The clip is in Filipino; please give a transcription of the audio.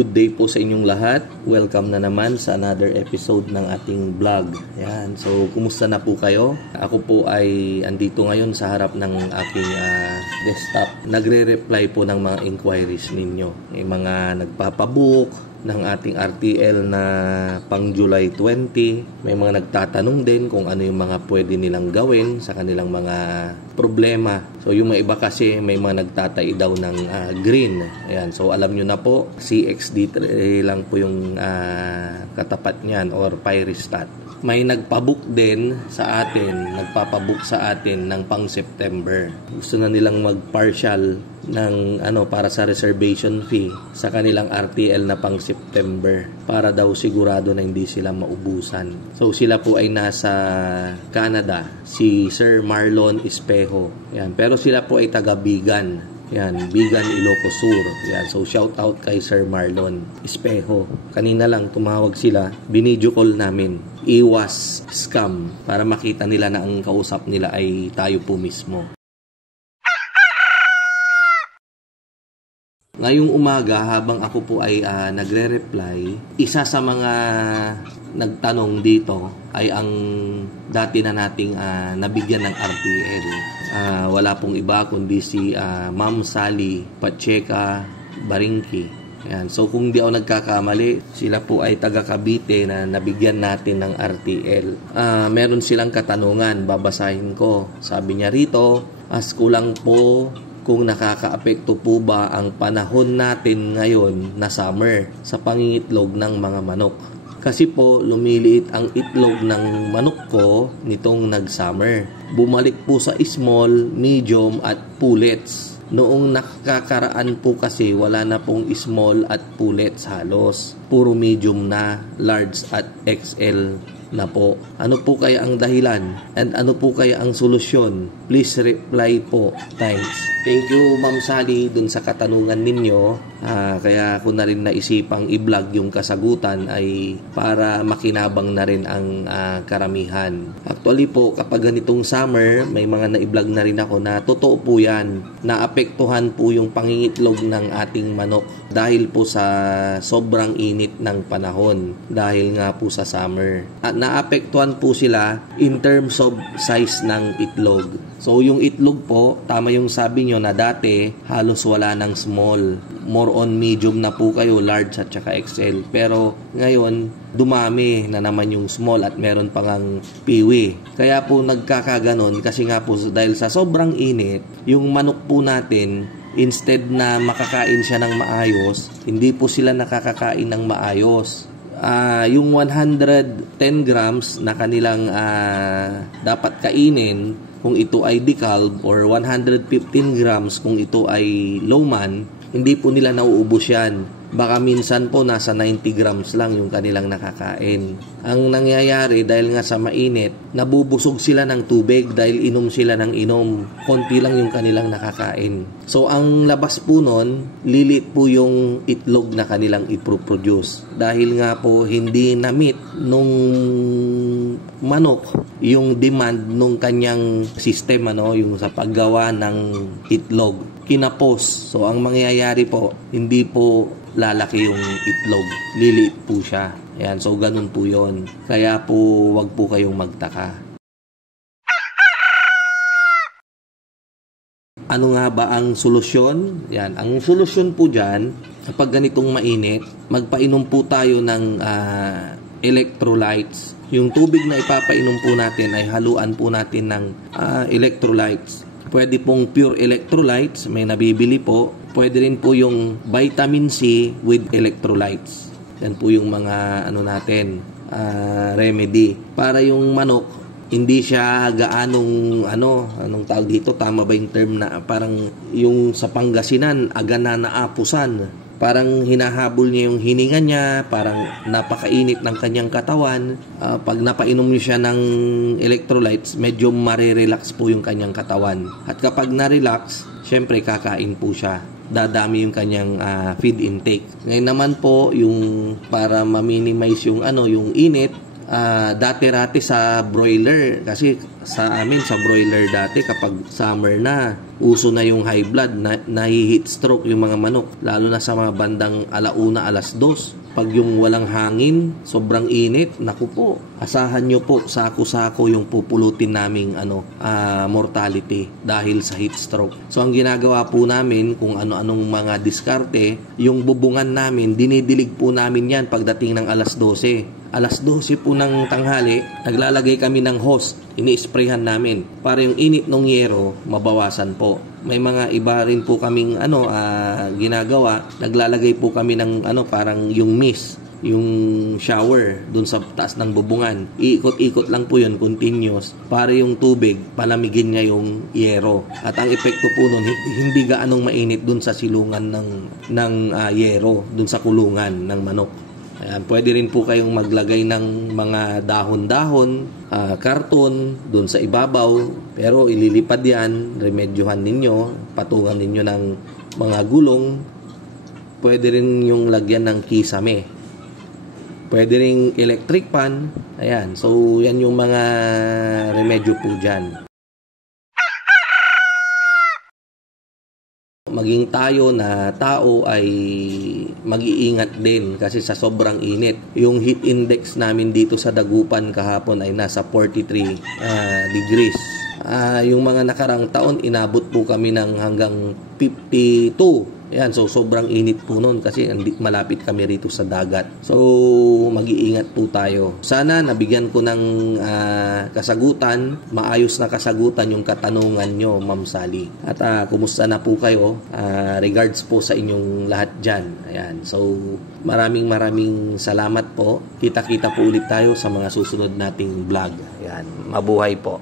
Good day po sa inyong lahat. Welcome na naman sa another episode ng ating vlog. Yan. So, kumusta na po kayo? Ako po ay andito ngayon sa harap ng aking desktop. Nagre-reply po ng mga inquiries ninyo. May mga nagpapabook ng ating RTL na pang July 20. May mga nagtatanong din kung ano yung mga pwede nilang gawin sa kanilang mga problema. So yung mga iba kasi may mga nagtatai daw ng green. Ayan. So alam nyo na po, CXD3 lang po yung katapat niyan or Pyristat. May nagpabook din sa atin, nagpapabook sa atin ng pang September. Gusto na nilang mag-partial ng para sa reservation fee sa kanilang RTL na pang September para daw sigurado na hindi sila maubusan. So sila po ay nasa Canada, si Sir Marlon Espejo. Yan, pero sila po ay taga Bigan. Yan, Bigan, Ilocos Sur. Yan, so shout out kay Sir Marlon Espejo. Kanina lang tumawag sila, binidyo call namin. Iwas scam para makita nila na ang kausap nila ay tayo po mismo. Ngayong umaga, habang ako po ay nagre-reply, isa sa mga nagtanong dito ay ang dati na nating nabigyan ng RTL. Wala pong iba kundi si Ma'am Sally Pacheca Baringki. Ayan. So kung di ako nagkakamali, sila po ay taga Cavite na nabigyan natin ng RTL. Meron silang katanungan, babasahin ko. Sabi niya rito, kulang po kung nakakaapekto po ba ang panahon natin ngayon na summer sa pangingitlog ng mga manok. Kasi po lumiliit ang itlog ng manok ko nitong nag-summer. Bumalik po sa small, medium at pullets. Noong nakakaraan po kasi wala na pong small at pullets halos. Puro medium na, large at XL na po. Ano po kaya ang dahilan? And ano po kaya ang solusyon? Please reply po. Thanks. Thank you, Ma'am Sally, dun sa katanungan ninyo. Kaya ko na rin naisipang i-vlog yung kasagutan ay para makinabang na rin ang karamihan. Actually po, kapag ganitong summer, may mga na-i-vlog na rin ako na totoo po yan. Naapektuhan po yung pangingitlog ng ating manok dahil po sa sobrang init ng panahon. Dahil nga po sa summer. At naapektuhan po sila in terms of size ng itlog. So yung itlog po, tama yung sabi nyo na dati halos wala ng small. More on medium na po kayo, large at saka XL. Pero ngayon, dumami na naman yung small at meron pang ang piwi. Kaya po nagkakaganon kasi nga po dahil sa sobrang init, yung manok po natin, instead na makakain siya ng maayos, hindi po sila nakakakain ng maayos. Yung 110 grams na kanilang dapat kainin kung ito ay decalb or 115 grams kung ito ay lowman, hindi po nila nauubos yan. Baka minsan po nasa 90 grams lang yung kanilang nakakain. Ang nangyayari dahil nga sa mainit, nabubusog sila ng tubig dahil inom sila ng inom. Konti lang yung kanilang nakakain. So ang labas po nun, lilit po yung itlog na kanilang iproproduce. Dahil nga po hindi na-meet nung manok yung demand nung kanyang system, yung sa paggawa ng itlog. Kinapos. So ang mangyayari po, hindi po lalaki yung itlog. Liliit po siya. Ayan, so ganun po yon. Kaya po, wag po kayong magtaka. Ano nga ba ang solusyon? Yan, ang solusyon po dyan, kapag ganitong mainit, magpainom po tayo ng electrolytes. Yung tubig na ipapainom po natin ay haluan po natin ng electrolytes. Pwede pong pure electrolytes, may nabibili po. Pwede rin po yung vitamin C with electrolytes. Yan po yung mga remedy. Para yung manok, hindi siya gaanong anong tawag dito, tama ba yung term na parang yung sa Pangasinan, aga na naapusan. Parang hinahabol niya yung hininga niya, parang napakainit ng kanyang katawan. Pag napainom niyo siya ng electrolytes, medyo marirelax po yung kanyang katawan. At kapag na-relax, syempre kakain po siya. Dadami yung kanyang feed intake. Ngayon naman po, yung para ma-minimize yung yung init, Dati-rati sa broiler, kasi sa amin sa broiler dati kapag summer na, uso na yung high blood, nahi-heat stroke yung mga manok, lalo na sa mga bandang 1:00, 2:00. Pag yung walang hangin, sobrang init, naku po, asahan nyo po, sako-sako yung pupulutin naming mortality dahil sa heat stroke. So ang ginagawa po namin, kung ano-anong mga diskarte, yung bubungan namin, dinidilig po namin yan pagdating ng 12:00. 12:00 po ng tanghali, naglalagay kami ng hose, ini-sprayhan namin para yung init ng yero mabawasan po. May mga iba rin po kaming ginagawa, naglalagay po kami ng parang yung mist, yung shower dun sa taas ng bubungan. Iikot-ikot lang po yun, continuous, para yung tubig palamigin niya yung yero. At ang epekto po nun, hindi gaanong mainit dun sa silungan ng yero, dun sa kulungan ng manok. Ayan, pwede rin po kayong maglagay ng mga dahon-dahon, karton doon sa ibabaw, pero ililipad yan, remedyohan ninyo, patungan ninyo ng mga gulong. Pwede rin yung lagyan ng kisame. Pwede rin electric pan. Ayan, so yan yung mga remedyo po dyan. Maging tayo na tao ay mag-iingat din kasi sa sobrang init. Yung heat index namin dito sa Dagupan kahapon ay nasa 43 degrees. Yung mga nakarang taon, inabot po kami ng hanggang 52. Ayan, so sobrang init po noon kasi malapit kami rito sa dagat. So, mag-iingat po tayo. Sana nabigyan ko ng kasagutan, maayos na kasagutan yung katanungan nyo, Ma'am Sally. At kumusta na po kayo? Regards po sa inyong lahat dyan. Ayan, so maraming salamat po. Kita-kita po ulit tayo sa mga susunod nating vlog. Ayan, mabuhay po.